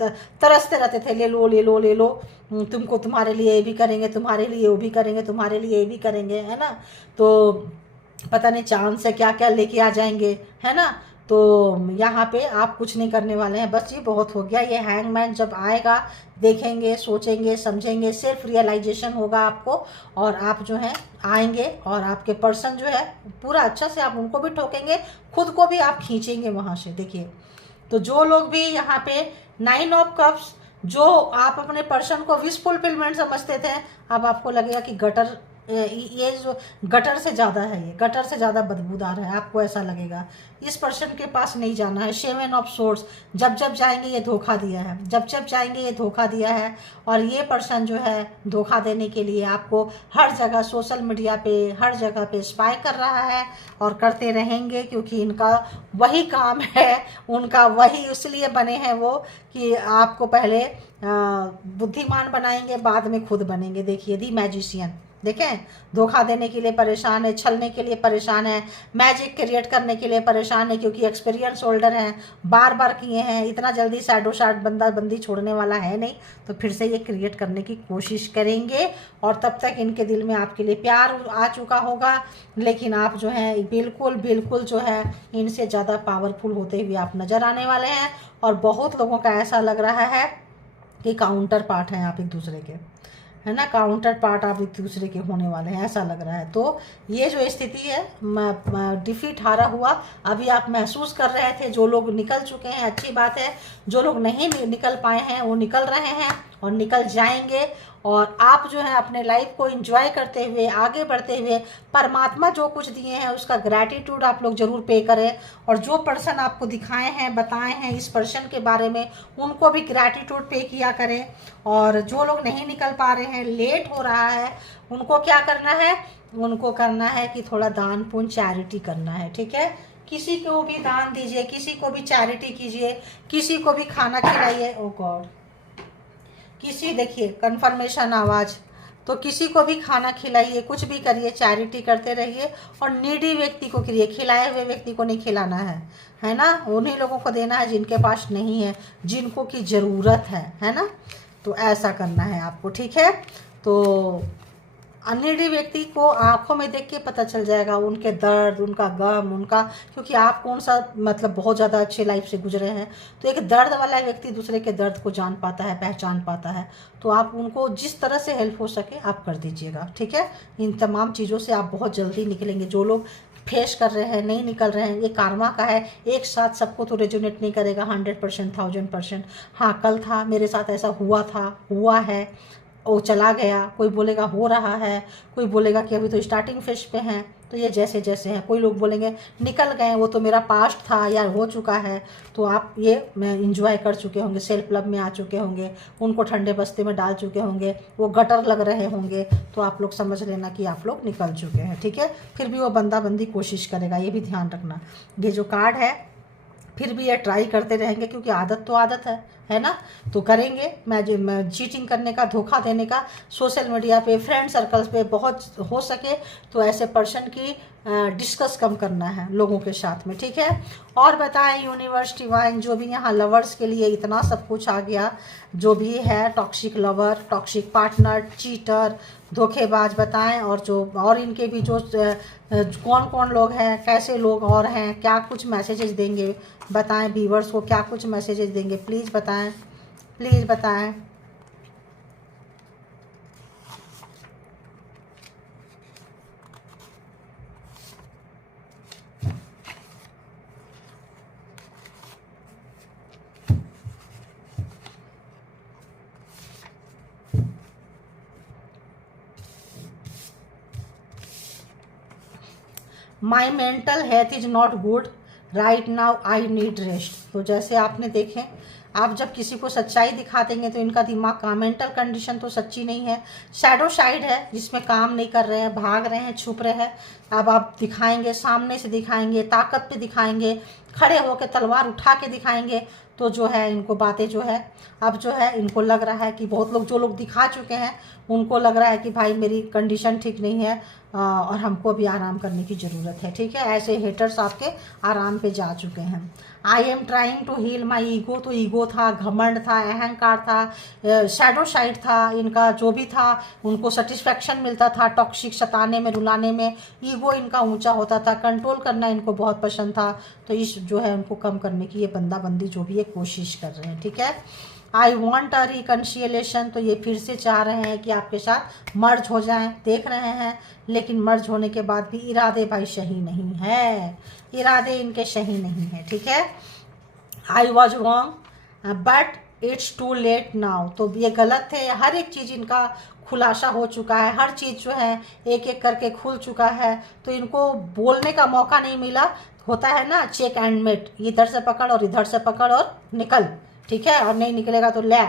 तरसते रहते थे, ले लो ले लो ले लो, तुमको, तुम्हारे लिए ये भी करेंगे, तुम्हारे लिए वो भी करेंगे, तुम्हारे लिए ये भी करेंगे, है ना। तो पता नहीं चांद से क्या क्या लेके आ जाएंगे, है ना। तो यहाँ पे आप कुछ नहीं करने वाले हैं, बस ये बहुत हो गया। ये हैंगमैन जब आएगा, देखेंगे, सोचेंगे, समझेंगे, सेल्फ रियलाइजेशन होगा आपको, और आप जो है आएंगे और आपके पर्सन जो है पूरा अच्छा से आप उनको भी ठोकेंगे, खुद को भी आप खींचेंगे वहाँ से। देखिए, तो जो लोग भी यहाँ पे 9 ऑफ कप्स, जो आप अपने पर्सन को विश फुलफिलमेंट समझते थे, अब आपको लगेगा कि गटर, ये जो गटर से ज़्यादा है, ये गटर से ज़्यादा बदबूदार है, आपको ऐसा लगेगा। इस पर्सन के पास नहीं जाना है। 7 ऑफ सोर्स, जब जब जाएंगे ये धोखा दिया है, जब जब जाएंगे ये धोखा दिया है। और ये पर्सन जो है धोखा देने के लिए आपको हर जगह, सोशल मीडिया पे, हर जगह पे स्पाई कर रहा है, और करते रहेंगे, क्योंकि इनका वही काम है, उनका वही, इसलिए बने हैं वो कि आपको पहले बुद्धिमान बनाएंगे, बाद में खुद बनेंगे। देखिए दी मैजिशियन, देखें, धोखा देने के लिए परेशान है, छलने के लिए परेशान है, मैजिक क्रिएट करने के लिए परेशान है, क्योंकि एक्सपीरियंस होल्डर हैं, बार बार किए हैं, इतना जल्दी शैडो शार्ट बंदा बंदी छोड़ने वाला है नहीं। तो फिर से ये क्रिएट करने की कोशिश करेंगे, और तब तक इनके दिल में आपके लिए प्यार आ चुका होगा, लेकिन आप जो है बिल्कुल बिल्कुल जो है इनसे ज़्यादा पावरफुल होते हुए आप नज़र आने वाले हैं। और बहुत लोगों का ऐसा लग रहा है कि काउंटर पार्ट हैं आप एक दूसरे के, है ना, काउंटर पार्ट आप एक दूसरे के होने वाले हैं, ऐसा लग रहा है। तो ये जो स्थिति है, डिफीट हारा हुआ अभी आप महसूस कर रहे थे। जो लोग निकल चुके हैं, अच्छी बात है। जो लोग नहीं निकल पाए हैं वो निकल रहे हैं और निकल जाएंगे। और आप जो है अपने लाइफ को एंजॉय करते हुए, आगे बढ़ते हुए, परमात्मा जो कुछ दिए हैं उसका ग्रैटिट्यूड आप लोग ज़रूर पे करें। और जो पर्सन आपको दिखाए हैं, बताए हैं इस पर्सन के बारे में, उनको भी ग्रैटिट्यूड पे किया करें। और जो लोग नहीं निकल पा रहे हैं, लेट हो रहा है, उनको क्या करना है, उनको करना है कि थोड़ा दान पुण्य चैरिटी करना है, ठीक है। किसी को भी दान दीजिए, किसी को भी चैरिटी कीजिए, किसी को भी खाना खिलाइए। ओ गॉड, किसी, देखिए कन्फर्मेशन आवाज़, तो किसी को भी खाना खिलाइए, कुछ भी करिए, चैरिटी करते रहिए। और नीडी व्यक्ति को करिए, खिलाए हुए व्यक्ति को नहीं खिलाना है ना। उन्हीं लोगों को देना है जिनके पास नहीं है, जिनको की ज़रूरत है ना। तो ऐसा करना है आपको, ठीक है। तो अननीडी व्यक्ति को आंखों में देख के पता चल जाएगा उनके दर्द, उनका गम, उनका, क्योंकि आप कौन सा मतलब बहुत ज़्यादा अच्छे लाइफ से गुजरे हैं, तो एक दर्द वाला व्यक्ति दूसरे के दर्द को जान पाता है, पहचान पाता है। तो आप उनको जिस तरह से हेल्प हो सके आप कर दीजिएगा, ठीक है। इन तमाम चीज़ों से आप बहुत जल्दी निकलेंगे। जो लोग फेस कर रहे हैं, नहीं निकल रहे हैं, ये कार्मा का है, एक साथ सबको तो रेजोनेट नहीं करेगा 100%, 1000%। हाँ, कल था, मेरे साथ ऐसा हुआ था, हुआ है, वो चला गया। कोई बोलेगा हो रहा है, कोई बोलेगा कि अभी तो स्टार्टिंग फेज पे हैं। तो ये जैसे जैसे हैं, कोई लोग बोलेंगे निकल गए, वो तो मेरा पास्ट था या हो चुका है। तो आप ये मैं इंजॉय कर चुके होंगे, सेल्फ लव में आ चुके होंगे, उनको ठंडे बस्ते में डाल चुके होंगे, वो गटर लग रहे होंगे, तो आप लोग समझ लेना कि आप लोग निकल चुके हैं, ठीक है। फिर भी वो बंदा बंदी कोशिश करेगा, ये भी ध्यान रखना। ये जो कार्ड है, फिर भी ये ट्राई करते रहेंगे, क्योंकि आदत तो आदत है ना। तो करेंगे। मैं चीटिंग करने का, धोखा देने का सोशल मीडिया पे, फ्रेंड सर्कल्स पे बहुत हो सके तो ऐसे पर्सन की डिस्कस कम करना है लोगों के साथ में, ठीक है। और बताएं यूनिवर्स डिवाइन, जो भी यहाँ लवर्स के लिए इतना सब कुछ आ गया, जो भी है toxic lover, toxic partner, cheater, धोखेबाज, बताएं। और इनके भी जो कौन कौन लोग हैं, कैसे लोग और हैं, क्या कुछ मैसेजेस देंगे, बताएं। व्यूअर्स को क्या कुछ मैसेजेस देंगे, प्लीज़ बताएं, प्लीज़ बताएं। माई mental health is not good right now, I need rest. तो जैसे आपने देखें, आप जब किसी को सच्चाई दिखा देंगे तो इनका दिमाग का मेंटल कंडीशन तो सच्ची नहीं है, शैडो साइड है जिसमें काम नहीं कर रहे हैं, भाग रहे हैं, छुप रहे हैं। अब आप दिखाएंगे, सामने से दिखाएंगे, ताकत पे दिखाएंगे, खड़े होकर तलवार उठा के दिखाएंगे, तो जो है इनको बातें जो है, अब जो है इनको लग रहा है कि बहुत लोग, जो लोग दिखा चुके हैं उनको लग रहा है कि भाई मेरी कंडीशन ठीक नहीं है और हमको भी आराम करने की ज़रूरत है, ठीक है। ऐसे हेटर्स आपके आराम पे जा चुके हैं। I am trying to heal my ego, तो ईगो था, घमंड था, अहंकार था, शैडो साइड था इनका, जो भी था उनको सेटिस्फैक्शन मिलता था टॉक्सिक सताने में, रुलाने में। ईगो इनका ऊंचा होता था, कंट्रोल करना इनको बहुत पसंद था। तो इस जो है उनको कम करने की ये बंदा बंदी जो भी है कोशिश कर रहे हैं, ठीक है। आई वॉन्ट अ रिकन्सिलेशन, तो ये फिर से चाह रहे हैं कि आपके साथ मर्ज हो जाएं, देख रहे हैं, लेकिन मर्ज होने के बाद भी इरादे भाई सही नहीं है, इरादे इनके सही नहीं है, ठीक है। I was wrong but it's too late now, तो ये गलत थे, हर एक चीज़ इनका खुलासा हो चुका है, हर चीज़ जो है एक एक करके खुल चुका है। तो इनको बोलने का मौका नहीं मिला, होता है ना चेक एंड मेट, इधर से पकड़ और इधर से पकड़ और निकल, ठीक है, और नहीं निकलेगा तो ले,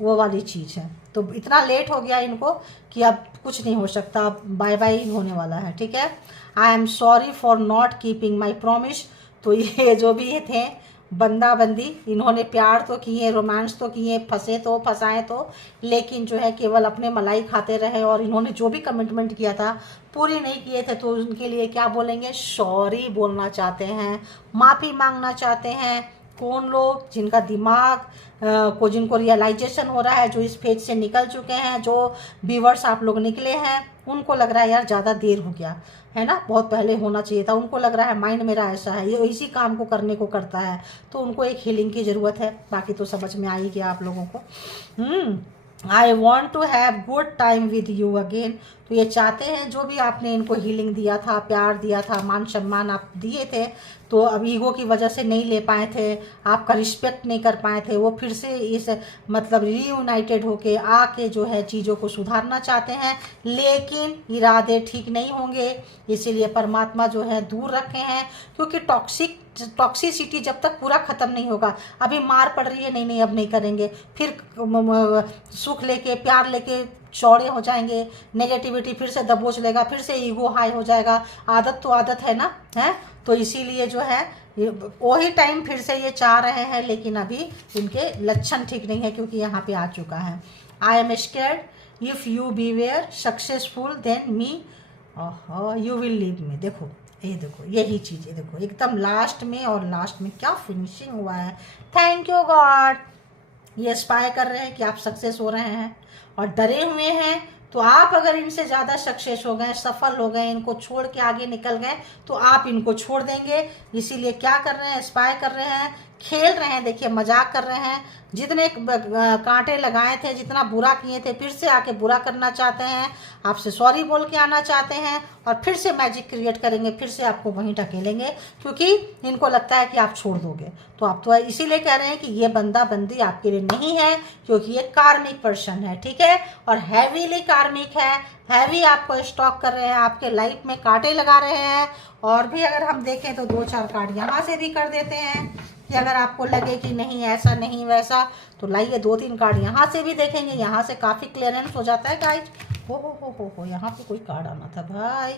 वो वाली चीज़ है। तो इतना लेट हो गया इनको कि अब कुछ नहीं हो सकता, अब बाय बाय ही होने वाला है, ठीक है। I am sorry for not keeping my promise, तो ये जो भी थे बंदा बंदी, इन्होंने प्यार तो किए, रोमांस तो किए, फंसे तो फंसाए तो, लेकिन जो है केवल अपने मलाई खाते रहे, और इन्होंने जो भी कमिटमेंट किया था पूरी नहीं किए थे। तो उनके लिए क्या बोलेंगे, सॉरी बोलना चाहते हैं, माफ़ी मांगना चाहते हैं। कौन लोग, जिनका दिमाग को, जिनको रियलाइजेशन हो रहा है, जो इस फेज से निकल चुके हैं, जो व्यूअर्स आप लोग निकले हैं, उनको लग रहा है यार ज़्यादा देर हो गया है ना, बहुत पहले होना चाहिए था। उनको लग रहा है माइंड मेरा ऐसा है, ये इसी काम को करने को करता है, तो उनको एक हीलिंग की ज़रूरत है। बाकी तो समझ में आ ही गया आप लोगों को। I want to have good time with you again, तो ये चाहते हैं जो भी आपने इनको हीलिंग दिया था, प्यार दिया था, मान सम्मान आप दिए थे, तो अब ईगो की वजह से नहीं ले पाए थे, आपका रिस्पेक्ट नहीं कर पाए थे, वो फिर से इस मतलब रीयूनाइटेड होके आके जो है चीज़ों को सुधारना चाहते हैं, लेकिन इरादे ठीक नहीं होंगे, इसीलिए परमात्मा जो है दूर रखे हैं। क्योंकि टॉक्सिसिटी जब तक पूरा ख़त्म नहीं होगा, अभी मार पड़ रही है, नहीं नहीं अब नहीं करेंगे, फिर सुख लेके, प्यार लेके चौड़े हो जाएंगे, नेगेटिविटी फिर से दबोच लेगा, फिर से ईगो हाई हो जाएगा। आदत तो आदत है ना, है, तो इसीलिए जो है वही टाइम फिर से ये चाह रहे हैं, लेकिन अभी इनके लक्षण ठीक नहीं है, क्योंकि यहाँ पे आ चुका है। I am scared if you beware successful than me you will leave me. देखो ये, देखो यही चीज़ है, देखो एकदम लास्ट में, और लास्ट में क्या फिनिशिंग हुआ है। थैंक यू गॉड, ये स्पाई कर रहे हैं कि आप सक्सेस हो रहे हैं और डरे हुए हैं, तो आप अगर इनसे ज़्यादा सक्सेस हो गए, सफल हो गए, इनको छोड़ के आगे निकल गए, तो आप इनको छोड़ देंगे। इसीलिए क्या कर रहे हैं, स्पाई कर रहे हैं, खेल रहे हैं, देखिए मजाक कर रहे हैं। जितने कांटे लगाए थे, जितना बुरा किए थे, फिर से आके बुरा करना चाहते हैं, आपसे सॉरी बोल के आना चाहते हैं, और फिर से मैजिक क्रिएट करेंगे, फिर से आपको वहीं ढकेलेंगे, क्योंकि इनको लगता है कि आप छोड़ दोगे। तो आप तो इसीलिए कह रहे हैं कि ये बंदा बंदी आपके लिए नहीं है, क्योंकि ये कार्मिक पर्सन है, ठीक है, और हैवीली कार्मिक है, हैवी आपको स्टॉक कर रहे हैं, आपके लाइफ में कांटे लगा रहे हैं। और भी अगर हम देखें तो 2-4 कार्ड यहाँ से भी कर देते हैं, कि अगर आपको लगे कि नहीं ऐसा नहीं वैसा, तो लाइए 2-3 कार्ड यहाँ से भी देखेंगे, यहाँ से काफ़ी क्लियरेंस हो जाता है गाइज। हो यहाँ पे कोई कार्ड आना था भाई।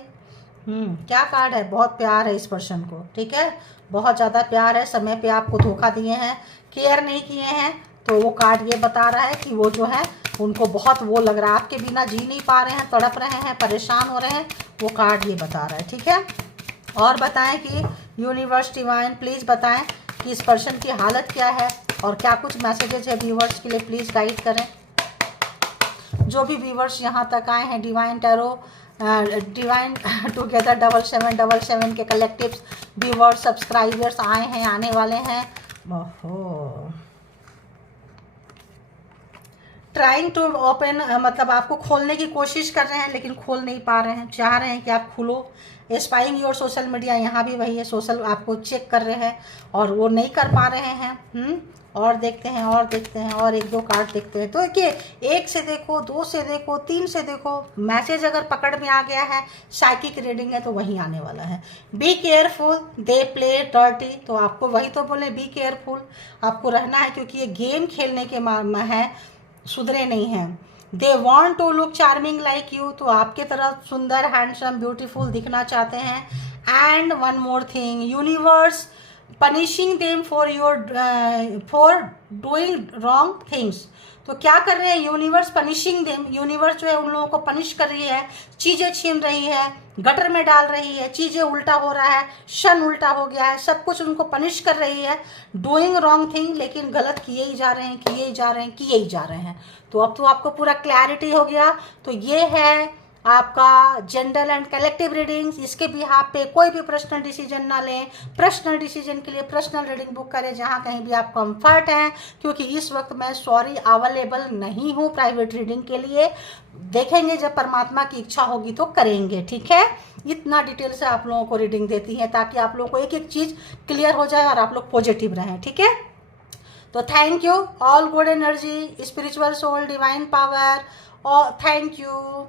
क्या कार्ड है, बहुत प्यार है इस पर्सन को, ठीक है, बहुत ज़्यादा प्यार है, समय पे आपको धोखा दिए हैं, केयर नहीं किए हैं, तो वो कार्ड ये बता रहा है कि वो जो है उनको बहुत वो लग रहा है, आपके बिना जी नहीं पा रहे हैं, तड़प रहे हैं, परेशान हो रहे हैं, वो कार्ड ये बता रहा है, ठीक है। और बताएं कि यूनिवर्स डिवाइन प्लीज़ बताएं कि इस पर्सन की हालत क्या है, और क्या कुछ मैसेजेज है व्यूवर्स के लिए, प्लीज़ गाइड करें। जो भी व्यूवर्स यहाँ तक आए हैं, डिवाइन टैरो, डिवाइन टुगेदर 7777 के कलेक्टिव्स व्यूवर्स सब्सक्राइबर्स आए हैं, आने वाले हैं। ओहो, ट्राइंग टू ओपन, मतलब आपको खोलने की कोशिश कर रहे हैं, लेकिन खोल नहीं पा रहे हैं, चाह रहे हैं कि आप खुलो। स्पाइंग योर सोशल मीडिया, यहाँ भी वही है, सोशल आपको चेक कर रहे हैं और वो नहीं कर पा रहे हैं। और देखते हैं, और देखते हैं, और 1-2 कार्ड देखते हैं। तो देखिए, 1 से देखो, 2 से देखो, 3 से देखो, मैसेज अगर पकड़ में आ गया है, साइकिक रीडिंग है, तो वही आने वाला है। Be careful, they play dirty, तो आपको वही तो बोले, बी केयरफुल, आपको रहना है, क्योंकि ये गेम खेलने के है, सुधरे नहीं हैं। They want to look charming like you, तो आपके तरफ सुंदर, हैंडसम, ब्यूटीफुल दिखना चाहते हैं। And one more thing, universe punishing them for doing wrong things, तो क्या कर रहे हैं यूनिवर्स, पनिशिंग देम, यूनिवर्स जो है उन लोगों को पनिश कर रही है, चीज़ें छीन रही है, गटर में डाल रही है, चीज़ें उल्टा हो रहा है, शन उल्टा हो गया है, सब कुछ उनको पनिश कर रही है, डूइंग रॉन्ग थिंग, लेकिन गलत किए ही जा रहे हैं, किए ही जा रहे हैं, किए ही जा रहे हैं। तो अब तो आपको पूरा क्लैरिटी हो गया। तो ये है आपका जनरल एंड कलेक्टिव रीडिंग्स। इसके बिहाफ पे कोई भी पर्सनल डिसीजन ना लें, पर्सनल डिसीजन के लिए पर्सनल रीडिंग बुक करें जहाँ कहीं भी आप कंफर्ट हैं, क्योंकि इस वक्त मैं सॉरी अवेलेबल नहीं हूँ प्राइवेट रीडिंग के लिए। देखेंगे, जब परमात्मा की इच्छा होगी तो करेंगे, ठीक है। इतना डिटेल से आप लोगों को रीडिंग देती है, ताकि आप लोगों को एक एक चीज़ क्लियर हो जाए और आप लोग पॉजिटिव रहें, ठीक है। तो thank you, all good energy, spiritual soul, divine power, और थैंक यू।